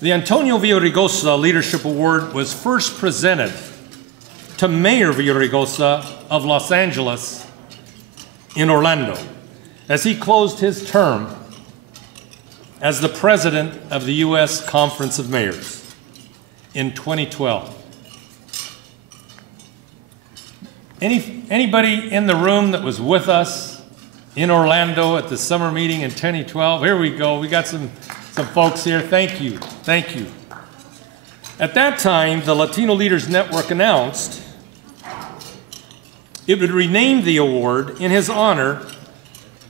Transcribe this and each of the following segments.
The Antonio Villaraigosa Leadership Award was first presented to Mayor Villaraigosa of Los Angeles in Orlando as he closed his term as the president of the U.S. Conference of Mayors in 2012. Anybody in the room that was with us in Orlando at the summer meeting in 2012? Here we go. We got some folks here. Thank you. Thank you. At that time, the Latino Leaders Network announced it would rename the award in his honor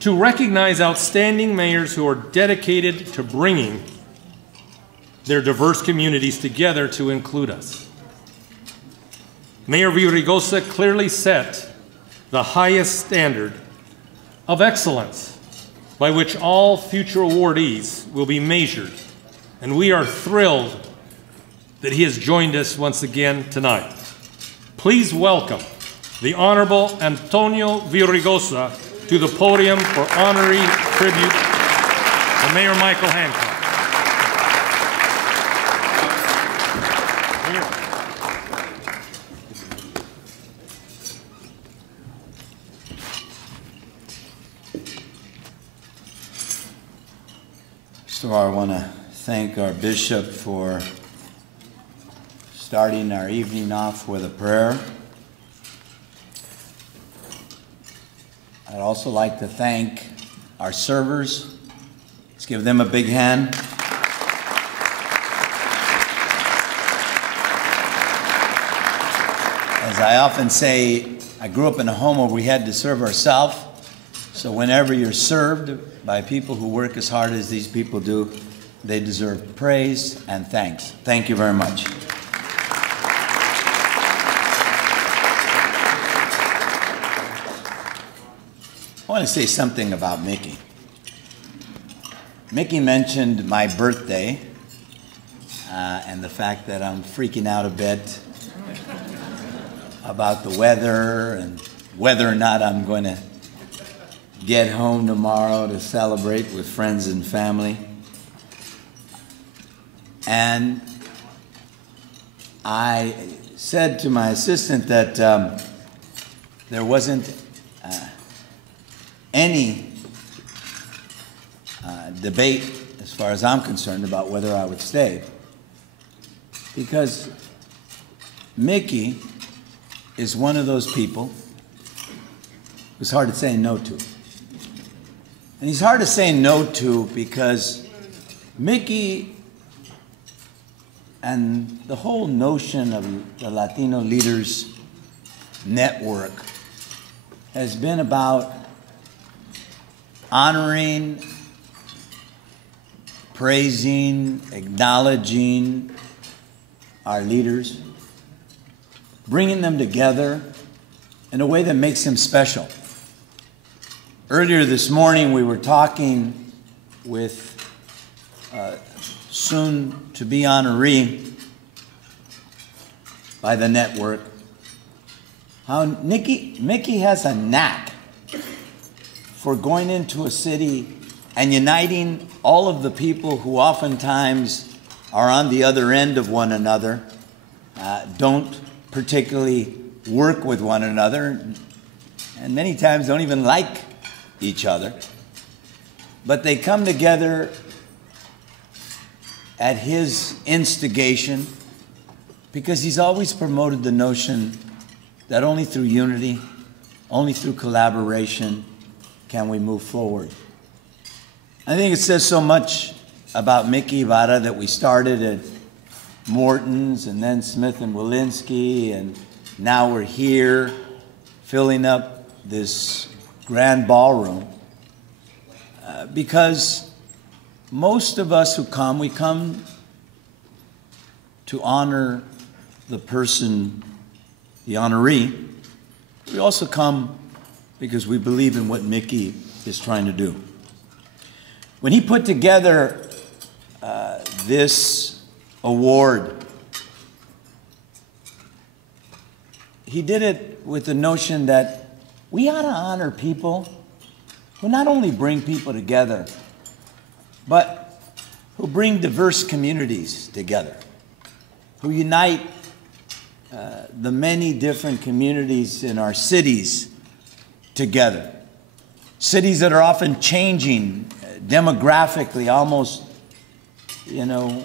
to recognize outstanding mayors who are dedicated to bringing their diverse communities together to include us. Mayor Villaraigosa clearly set the highest standard of excellence by which all future awardees will be measured, and we are thrilled that he has joined us once again tonight. Please welcome the Honorable Antonio Villaraigosa to the podium for honorary tribute to Mayor Michael Hancock. So I want to thank our bishop for starting our evening off with a prayer. I'd also like to thank our servers. Let's give them a big hand. As I often say, I grew up in a home where we had to serve ourselves. So whenever you're served by people who work as hard as these people do, they deserve praise and thanks. Thank you very much. I want to say something about Mickey. Mickey mentioned my birthday and the fact that I'm freaking out a bit about the weather and whether or not I'm going to get home tomorrow to celebrate with friends and family. And I said to my assistant that there wasn't any debate, as far as I'm concerned, about whether I would stay, because Mickey is one of those people who's hard to say no to. And he's hard to say no to because Mickey and the whole notion of the Latino Leaders Network has been about honoring, praising, acknowledging our leaders, bringing them together in a way that makes them special. Earlier this morning, we were talking with soon-to-be honoree by the network, how Mickey has a knack for going into a city and uniting all of the people who oftentimes are on the other end of one another, don't particularly work with one another, and many times don't even like each other. But they come together at his instigation because he's always promoted the notion that only through unity, only through collaboration can we move forward. I think it says so much about Mickey Ibarra that we started at Morton's and then Smith and Walensky, and now we're here filling up this grand ballroom because most of us who come, we come to honor the person, the honoree. We also come because we believe in what Mickey is trying to do. When he put together this award, he did it with the notion that we ought to honor people who not only bring people together, but who bring diverse communities together, who unite the many different communities in our cities together. Cities that are often changing demographically almost,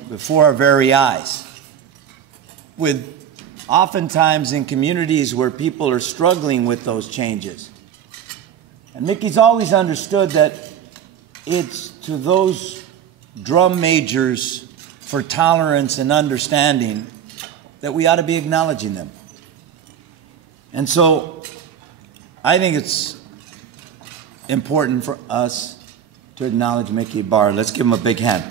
before our very eyes. With oftentimes in communities where people are struggling with those changes. And Mickey's always understood that it's to those drum majors for tolerance and understanding that we ought to be acknowledging them. And so I think it's important for us to acknowledge Mickey Ibarra. Let's give him a big hand.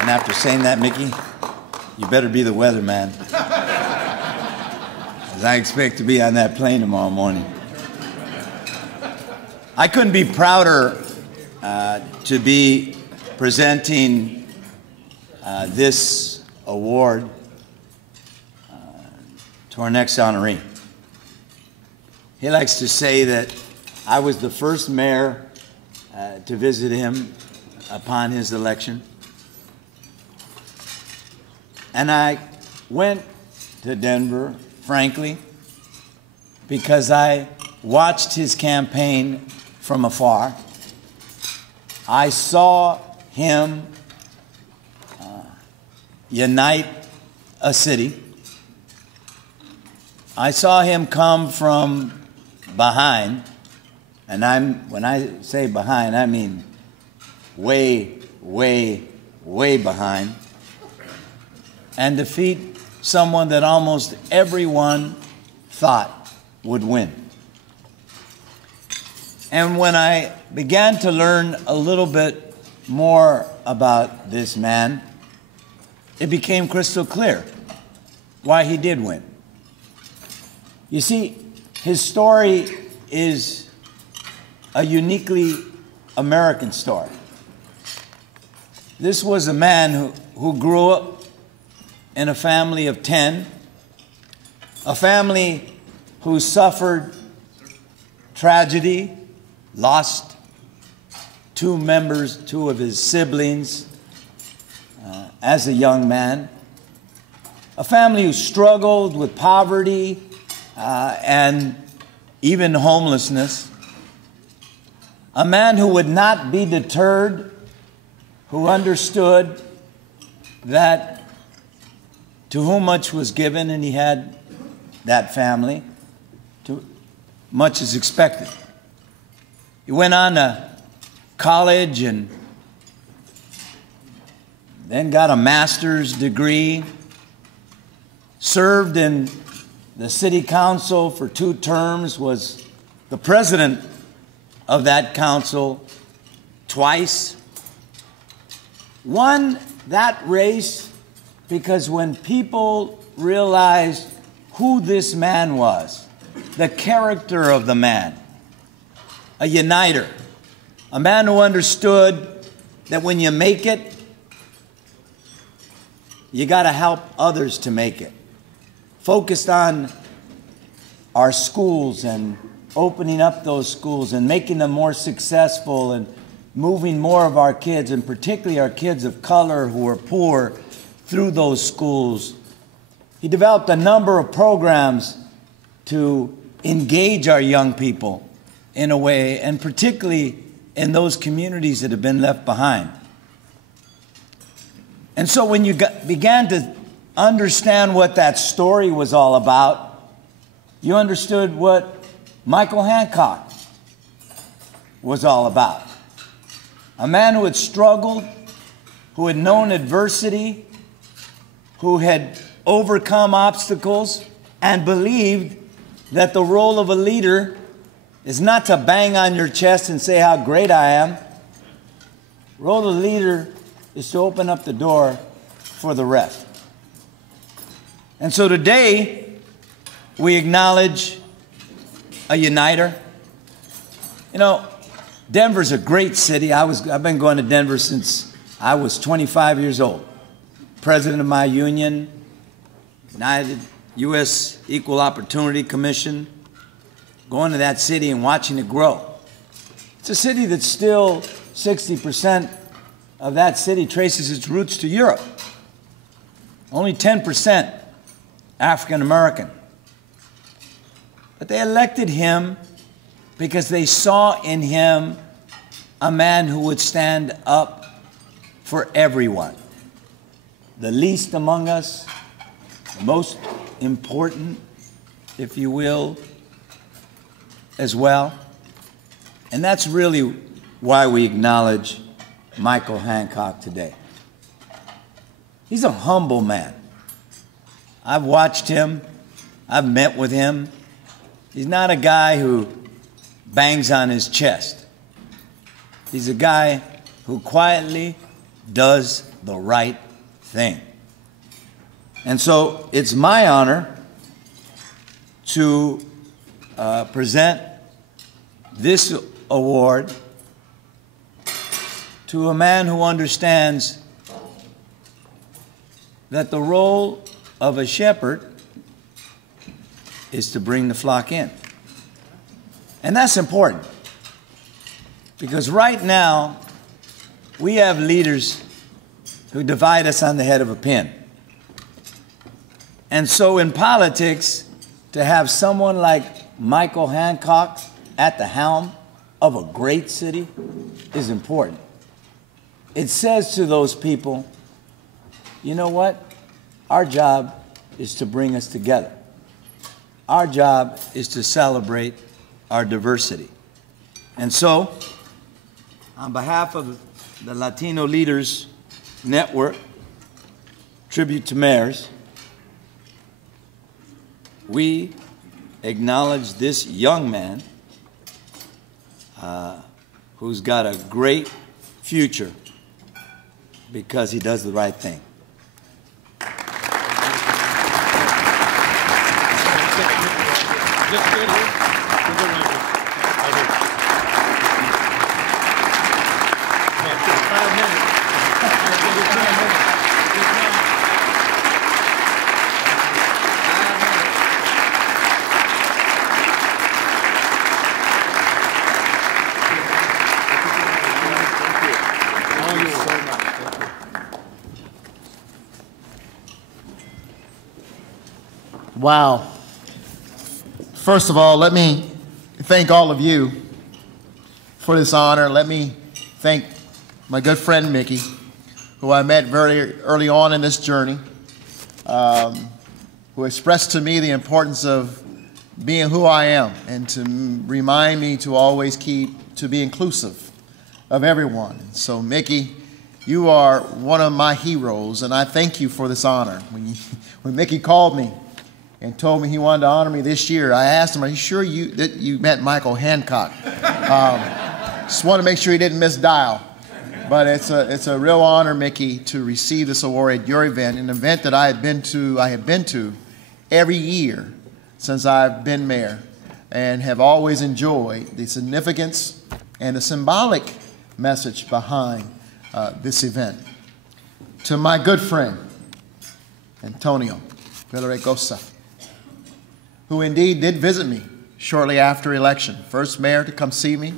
And after saying that, Mickey, you better be the weatherman, as I expect to be on that plane tomorrow morning. I couldn't be prouder to be presenting this award to our next honoree. He likes to say that I was the first mayor to visit him upon his election. And I went to Denver, frankly, because I watched his campaign from afar. I saw him unite a city. I saw him come from behind, and when I say behind, I mean way, way, way behind, and defeat someone that almost everyone thought would win. And when I began to learn a little bit more about this man, it became crystal clear why he did win. You see, his story is a uniquely American story. This was a man who grew up in a family of 10, a family who suffered tragedy, lost two of his siblings as a young man, a family who struggled with poverty and even homelessness, a man who would not be deterred, who understood that to whom much was given, and he had that family, to much is expected. He went on to college and then got a master's degree, served in the city council for 2 terms, was the president of that council twice, won that race because when people realized who this man was, the character of the man, a uniter, a man who understood that when you make it, you got to help others to make it. Focused on our schools and opening up those schools and making them more successful and moving more of our kids, and particularly our kids of color who are poor, through those schools. He developed a number of programs to engage our young people in a way, and particularly in those communities that have been left behind. And so when you began to understand what that story was all about, you understood what Michael Hancock was all about. A man who had struggled, who had known adversity, who had overcome obstacles, and believed that the role of a leader is not to bang on your chest and say how great I am. The role of a leader is to open up the door for the rest. And so today, we acknowledge a uniter. You know, Denver's a great city. I've been going to Denver since I was 25 years old. President of my union, United U.S. Equal Opportunity Commission. going to that city and watching it grow. It's a city that's still 60% of that city traces its roots to Europe. Only 10% African American. But they elected him because they saw in him a man who would stand up for everyone. The least among us, the most important, if you will, as well. And that's really why we acknowledge Michael Hancock today. He's a humble man. I've watched him. I've met with him. He's not a guy who bangs on his chest. He's a guy who quietly does the right thing. And so it's my honor to present this award to a man who understands that the role of a shepherd is to bring the flock in. And that's important, because right now we have leaders who divide us on the head of a pin. And so in politics, to have someone like Michael Hancock at the helm of a great city is important. It says to those people, you know what? Our job is to bring us together. Our job is to celebrate our diversity. And so, on behalf of the Latino Leaders Network, Tribute to Mayors, we acknowledge this young man who's got a great future because he does the right thing. Wow. First of all, let me thank all of you for this honor. Let me thank my good friend Mickey, who I met very early on in this journey, who expressed to me the importance of being who I am and to remind me to always to be inclusive of everyone. So Mickey, you are one of my heroes, and I thank you for this honor. When Mickey called me and told me he wanted to honor me this year, I asked him, are you sure that you met Michael Hancock? Just want to make sure he didn't misdial. But it's a real honor, Mickey, to receive this award at your event, an event that I have been to every year since I've been mayor, and have always enjoyed the significance and the symbolic message behind this event. To my good friend, Antonio Villaraigosa, who indeed did visit me shortly after election, first mayor to come see me,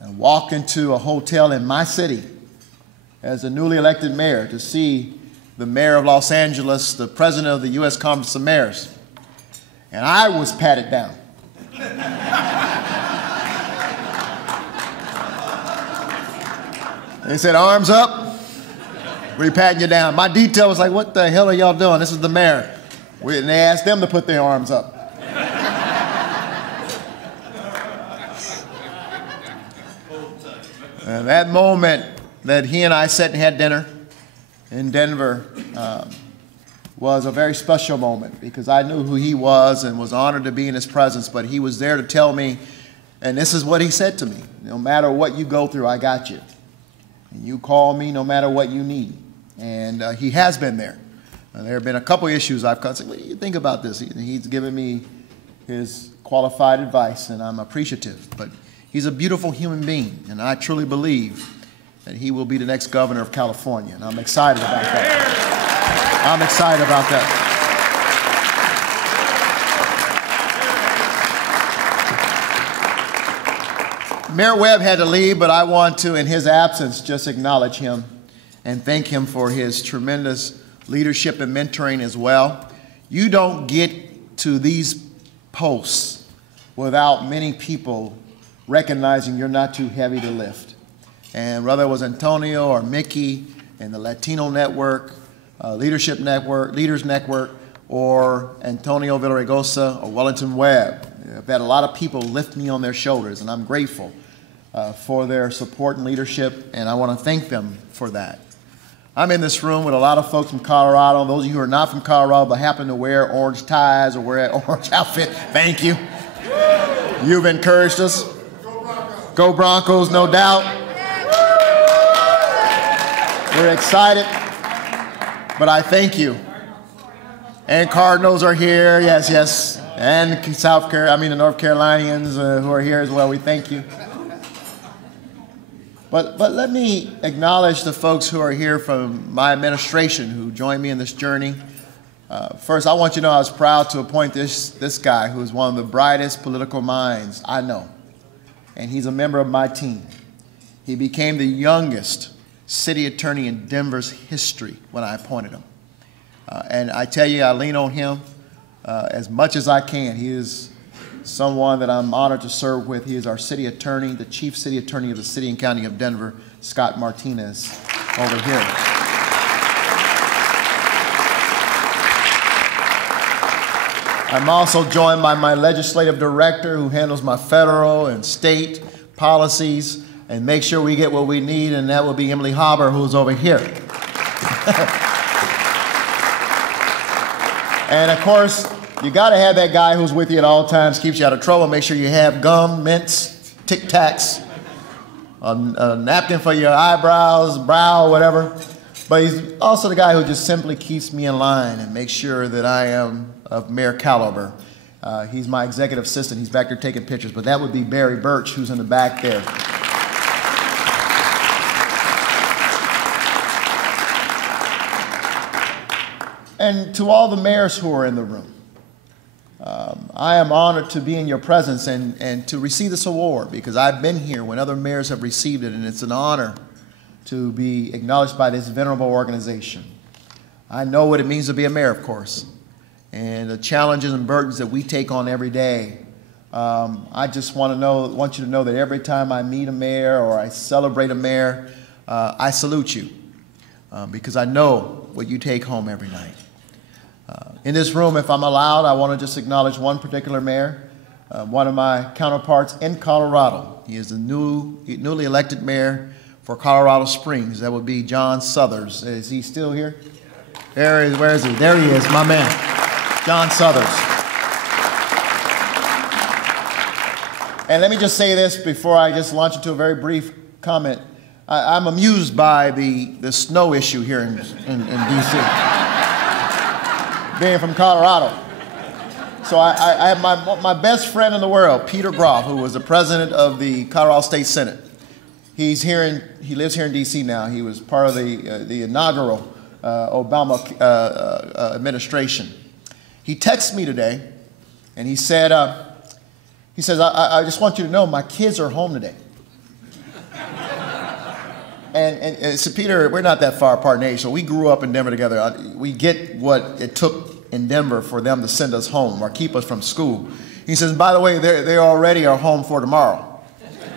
and walk into a hotel in my city as a newly elected mayor to see the mayor of Los Angeles, the president of the U.S. Conference of Mayors. And I was patted down. They said, arms up, we're patting you down. My detail was like, what the hell are y'all doing? This is the mayor. And they asked them to put their arms up. And that moment that he and I sat and had dinner in Denver was a very special moment, because I knew who he was and was honored to be in his presence, but he was there to tell me, and this is what he said to me: no matter what you go through, I got you. And you call me no matter what you need. And he has been there. There have been a couple issues I've come, what do you think about this? He's given me his qualified advice, and I'm appreciative. But he's a beautiful human being, and I truly believe that he will be the next governor of California, and I'm excited about that. I'm excited about that. Mayor Webb had to leave, but I want to, in his absence, just acknowledge him and thank him for his tremendous leadership and mentoring as well. You don't get to these posts without many people recognizing you're not too heavy to lift. And whether it was Antonio or Mickey and the Latino Network, Leadership Network, Leaders Network, or Antonio Villaraigosa or Wellington Webb, I've had a lot of people lift me on their shoulders, and I'm grateful for their support and leadership, and I want to thank them for that. I'm in this room with a lot of folks from Colorado. Those of you who are not from Colorado but happen to wear orange ties or wear an orange outfit, thank you. You've encouraged us. Go Broncos, no doubt. We're excited, but I thank you. And Cardinals are here, yes, yes. And the North Carolinians who are here as well, we thank you. But let me acknowledge the folks who are here from my administration who joined me in this journey. First, I want you to know I was proud to appoint this guy who is one of the brightest political minds I know. And he's a member of my team. He became the youngest city attorney in Denver's history when I appointed him. And I tell you, I lean on him as much as I can. He is someone that I'm honored to serve with. He is our city attorney, the chief city attorney of the city and county of Denver, Scott Martinez, over here. I'm also joined by my legislative director who handles my federal and state policies and makes sure we get what we need, and that will be Emily Haber, who's over here. And of course, you got to have that guy who's with you at all times, keeps you out of trouble. Make sure you have gum, mints, Tic Tacs, a napkin for your eyebrows, brow, whatever. But he's also the guy who just simply keeps me in line and makes sure that I am of mayor caliber. He's my executive assistant. He's back there taking pictures. But that would be Barry Birch, who's in the back there. And to all the mayors who are in the room, I am honored to be in your presence and to receive this award, because I've been here when other mayors have received it, and it's an honor to be acknowledged by this venerable organization. I know what it means to be a mayor, of course, and the challenges and burdens that we take on every day. I just want you to know that every time I meet a mayor or I celebrate a mayor, I salute you, because I know what you take home every night. In this room, if I'm allowed, I want to just acknowledge one particular mayor, one of my counterparts in Colorado. He is the newly elected mayor for Colorado Springs. That would be John Suthers. Is he still here? There he is. Where is he? There he is, my man, John Suthers. And let me just say this before I just launch into a very brief comment. I'm amused by the snow issue here in D.C. being from Colorado. So I have my best friend in the world, Peter Groff, who was the president of the Colorado State Senate. He lives here in D.C. now. He was part of the inaugural Obama administration. He texted me today, and he says, I just want you to know my kids are home today. And so Peter, we're not that far apart in age, so we grew up in Denver together. We get what it took in Denver for them to send us home or keep us from school. He says, by the way, they already are home for tomorrow.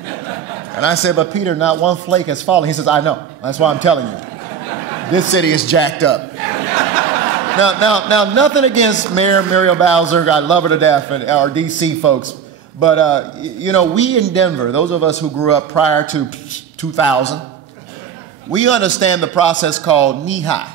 And I said, but Peter, not one flake has fallen. He says, I know. That's why I'm telling you. This city is jacked up. Now, nothing against Mayor Muriel Bowser. I love her to death, and our D.C. folks. But, we in Denver, those of us who grew up prior to 2000, we understand the process called knee-high,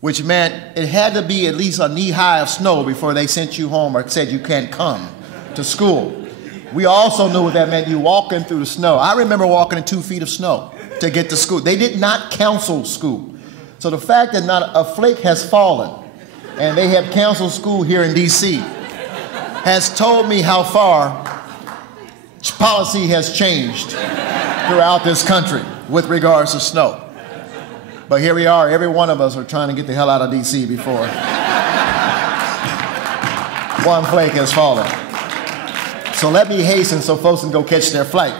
which meant it had to be at least a knee-high of snow before they sent you home or said you can't come to school. We also knew what that meant, you walking through the snow. I remember walking in 2 feet of snow to get to school. They did not cancel school. So the fact that not a flake has fallen and they have canceled school here in D.C. has told me how far policy has changed throughout this country with regards to snow. But here we are, every one of us are trying to get the hell out of D.C. before one flake has fallen. So let me hasten so folks can go catch their flight.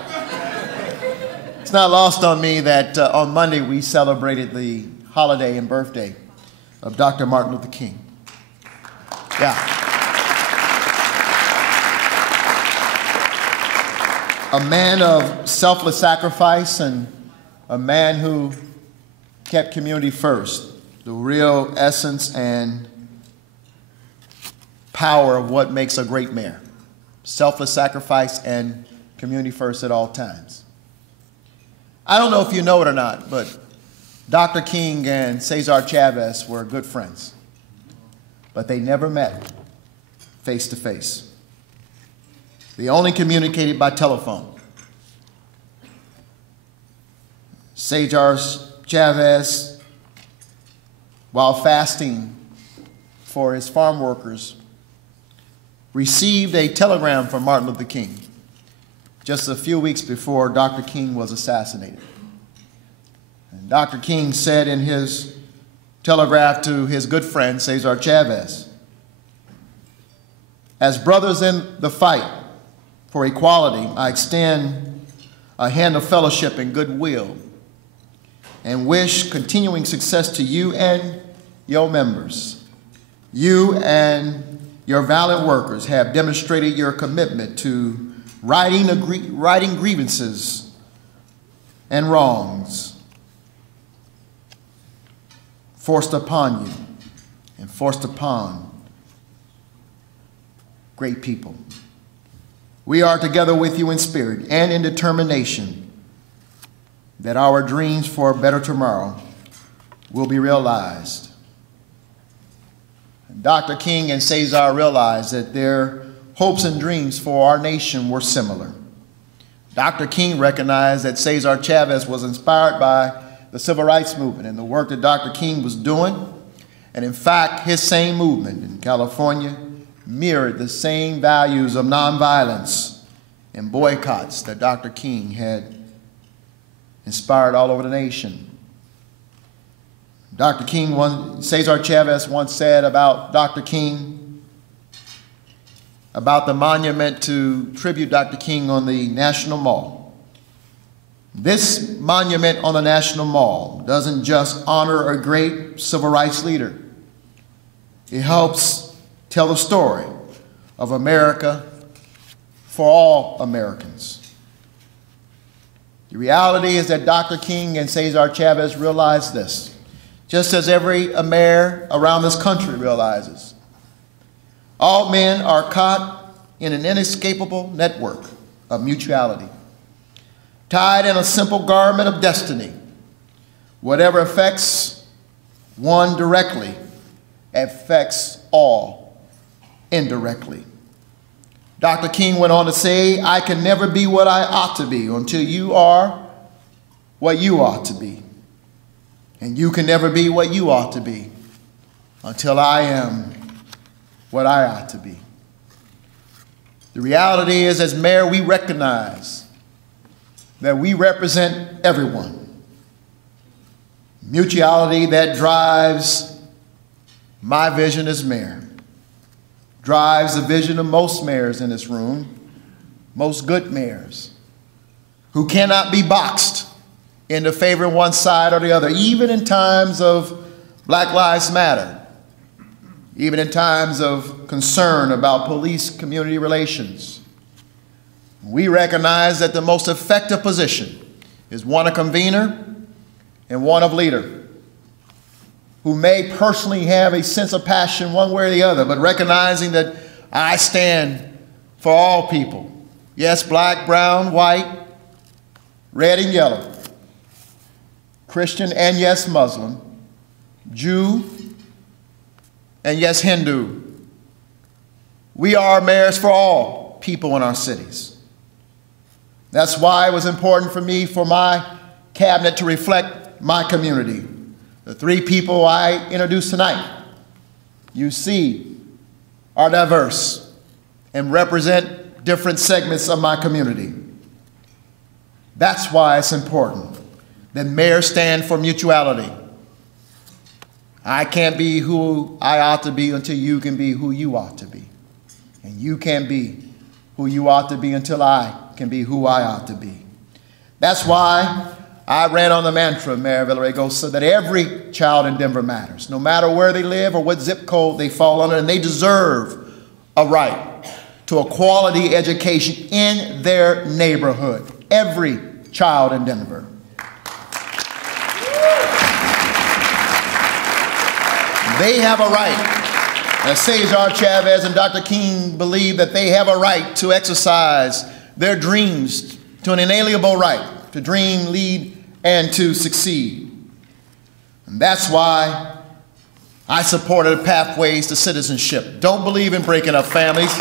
It's not lost on me that on Monday we celebrated the holiday and birthday of Dr. Martin Luther King. Yeah. A man of selfless sacrifice and a man who kept community first, the real essence and power of what makes a great mayor. Selfless sacrifice and community first at all times. I don't know if you know it or not, but Dr. King and Cesar Chavez were good friends, but they never met face to face. They only communicated by telephone. Cesar Chavez, while fasting for his farm workers, received a telegram from Martin Luther King just a few weeks before Dr. King was assassinated. And Dr. King said in his telegraph to his good friend, Cesar Chavez, "As brothers in the fight for equality, I extend a hand of fellowship and goodwill and wish continuing success to you and your members. You and your valiant workers have demonstrated your commitment to righting grievances and wrongs forced upon you and forced upon great people. We are together with you in spirit and in determination that our dreams for a better tomorrow will be realized." Dr. King and Cesar realized that their hopes and dreams for our nation were similar. Dr. King recognized that Cesar Chavez was inspired by the civil rights movement and the work that Dr. King was doing. And in fact, his same movement in California mirrored the same values of nonviolence and boycotts that Dr. King had inspired all over the nation. Cesar Chavez once said about Dr. King, about the monument to tribute Dr. King on the National Mall. "This monument on the National Mall doesn't just honor a great civil rights leader. It helps tell the story of America for all Americans." The reality is that Dr. King and Cesar Chavez realized this, just as every mayor around this country realizes. All men are caught in an inescapable network of mutuality, tied in a simple garment of destiny. Whatever affects one directly affects all indirectly. Dr. King went on to say, "I can never be what I ought to be until you are what you ought to be. And you can never be what you ought to be until I am what I ought to be." The reality is, as mayor, we recognize that we represent everyone. Mutuality that drives my vision as mayor, drives the vision of most mayors in this room, most good mayors, who cannot be boxed into favoring one side or the other, even in times of Black Lives Matter, even in times of concern about police-community relations. We recognize that the most effective position is one of convener and one of leader, who may personally have a sense of passion one way or the other, but recognizing that I stand for all people. Yes, black, brown, white, red and yellow, Christian and yes, Muslim, Jew and yes, Hindu. We are mayors for all people in our cities. That's why it was important for me, for my cabinet to reflect my community. The three people I introduced tonight, you see, are diverse and represent different segments of my community. That's why it's important that mayors stand for mutuality. I can't be who I ought to be until you can be who you ought to be. And you can't be who you ought to be until I can be who I ought to be. That's why I ran on the mantra, Mayor Villaraigosa, that every child in Denver matters, no matter where they live or what zip code they fall under, and they deserve a right to a quality education in their neighborhood. Every child in Denver. They have a right, as Cesar Chavez and Dr. King believe that they have a right to exercise their dreams, to an inalienable right to dream, lead, and to succeed. And that's why I supported pathways to citizenship. Don't believe in breaking up families.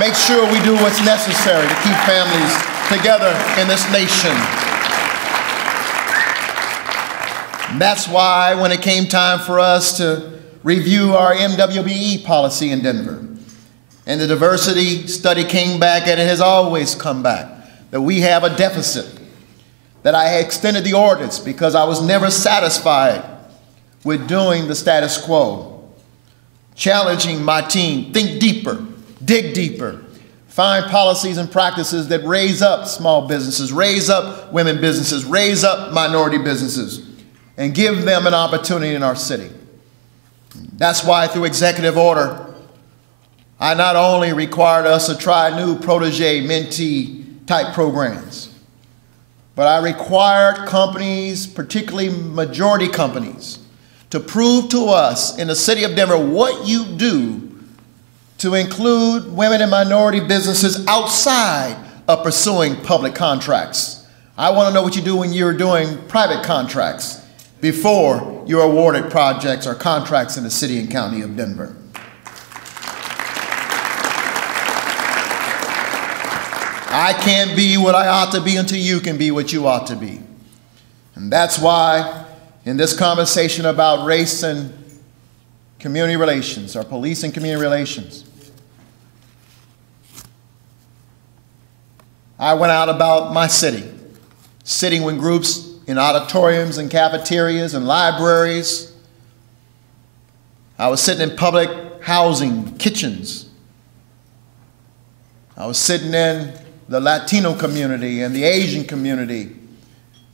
Make sure we do what's necessary to keep families together in this nation. And that's why when it came time for us to review our MWBE policy in Denver, and the diversity study came back, and it has always come back, that we have a deficit, that I extended the ordinance because I was never satisfied with doing the status quo, challenging my team, think deeper, dig deeper, find policies and practices that raise up small businesses, raise up women businesses, raise up minority businesses, and give them an opportunity in our city. That's why through executive order, I not only required us to try new protege, mentee type programs, but I required companies, particularly majority companies, to prove to us in the city of Denver what you do to include women and minority businesses outside of pursuing public contracts. I want to know what you do when you're doing private contracts before you're awarded projects or contracts in the city and county of Denver. I can't be what I ought to be until you can be what you ought to be. And that's why in this conversation about race and community relations, or police and community relations, I went out about my city, sitting with groups in auditoriums and cafeterias and libraries. I was sitting in public housing, kitchens. I was sitting in the Latino community and the Asian community,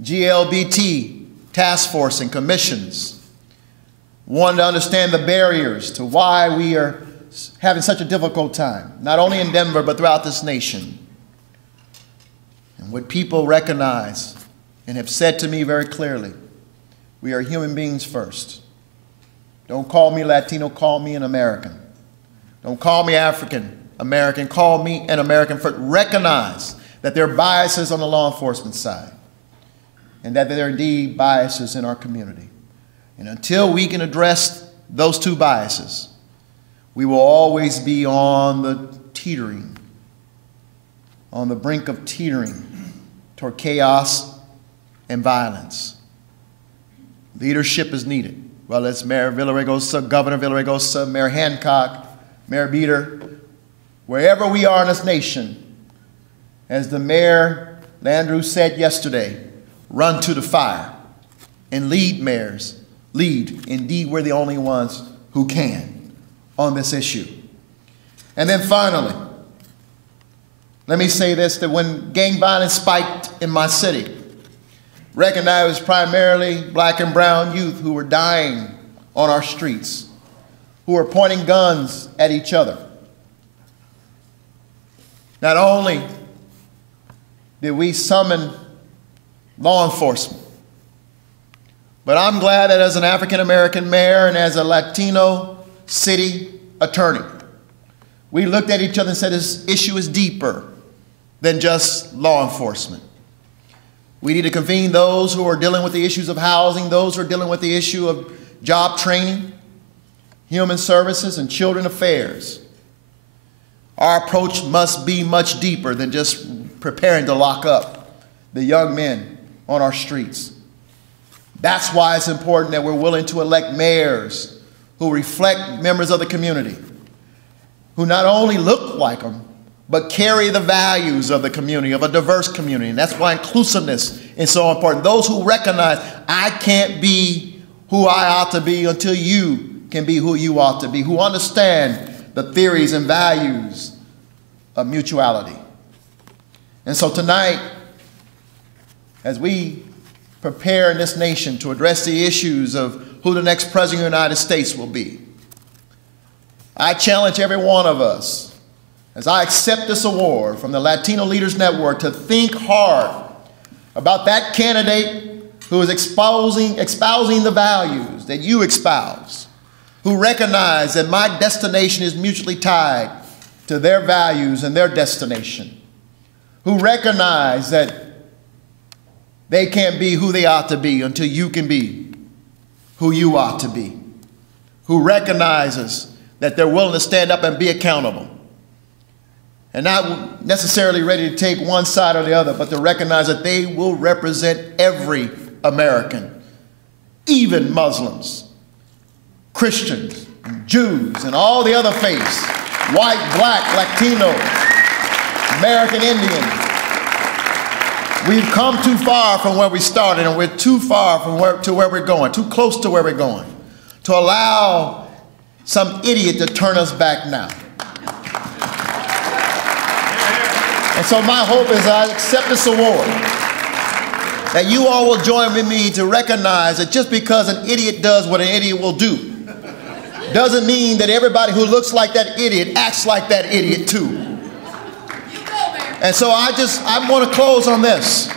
GLBT task force and commissions. Wanted to understand the barriers to why we are having such a difficult time, not only in Denver, but throughout this nation. And what people recognize and have said to me very clearly, we are human beings first. Don't call me Latino, call me an American. Don't call me African American, call me an American first. Recognize that there are biases on the law enforcement side, and that there are indeed biases in our community. And until we can address those two biases, we will always be on the teetering, on the brink of teetering toward chaos and violence. Leadership is needed. Well, it's Mayor Villaraigosa, Governor Villaraigosa, Mayor Hancock, Mayor Beater, wherever we are in this nation, as the Mayor Landrieu said yesterday, run to the fire and lead, mayors, lead. Indeed, we're the only ones who can on this issue. And then finally, let me say this, that when gang violence spiked in my city, recognized it was primarily black and brown youth who were dying on our streets, who were pointing guns at each other. Not only did we summon law enforcement, but I'm glad that as an African-American mayor and as a Latino city attorney, we looked at each other and said this issue is deeper than just law enforcement. We need to convene those who are dealing with the issues of housing, those who are dealing with the issue of job training, human services, and children affairs. Our approach must be much deeper than just preparing to lock up the young men on our streets. That's why it's important that we're willing to elect mayors who reflect members of the community, who not only look like them, but carry the values of the community, of a diverse community. And that's why inclusiveness is so important. Those who recognize, I can't be who I ought to be until you can be who you ought to be, who understand the theories and values of mutuality. And so tonight, as we prepare in this nation to address the issues of who the next president of the United States will be. I challenge every one of us, as I accept this award from the Latino Leaders Network, to think hard about that candidate who is espousing the values that you espouse, who recognize that my destination is mutually tied to their values and their destination, who recognize that they can't be who they ought to be until you can be who you ought to be, who recognizes that they're willing to stand up and be accountable, and not necessarily ready to take one side or the other, but to recognize that they will represent every American, even Muslims, Christians, and Jews, and all the other faiths, white, black, Latino, American Indian. We've come too far from where we started, and we're too far from where we're going, too close to where we're going, to allow some idiot to turn us back now. And so my hope is I accept this award, that you all will join with me to recognize that just because an idiot does what an idiot will do, doesn't mean that everybody who looks like that idiot acts like that idiot too. And so I want to close on this.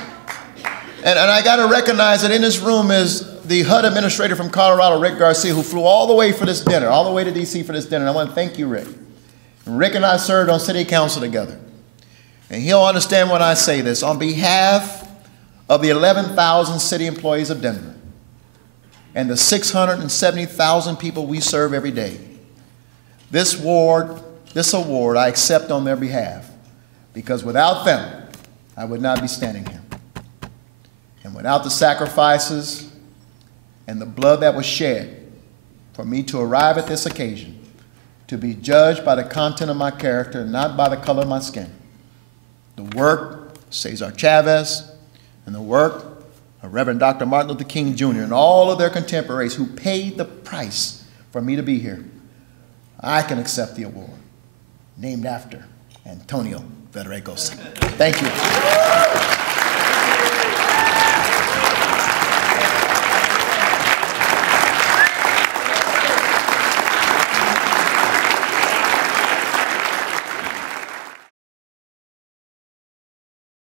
And I got to recognize that in this room is the HUD administrator from Colorado, Rick Garcia, who flew all the way for this dinner, all the way to D.C. for this dinner. And I want to thank you, Rick. And Rick and I served on city council together. And he'll understand when I say this. On behalf of the 11,000 city employees of Denver and the 670,000 people we serve every day, this award I accept on their behalf, because without them, I would not be standing here. And without the sacrifices and the blood that was shed for me to arrive at this occasion, to be judged by the content of my character, not by the color of my skin, the work of Cesar Chavez and the work of Reverend Dr. Martin Luther King Jr. and all of their contemporaries who paid the price for me to be here, I can accept the award, named after Antonio Federico. Thank you.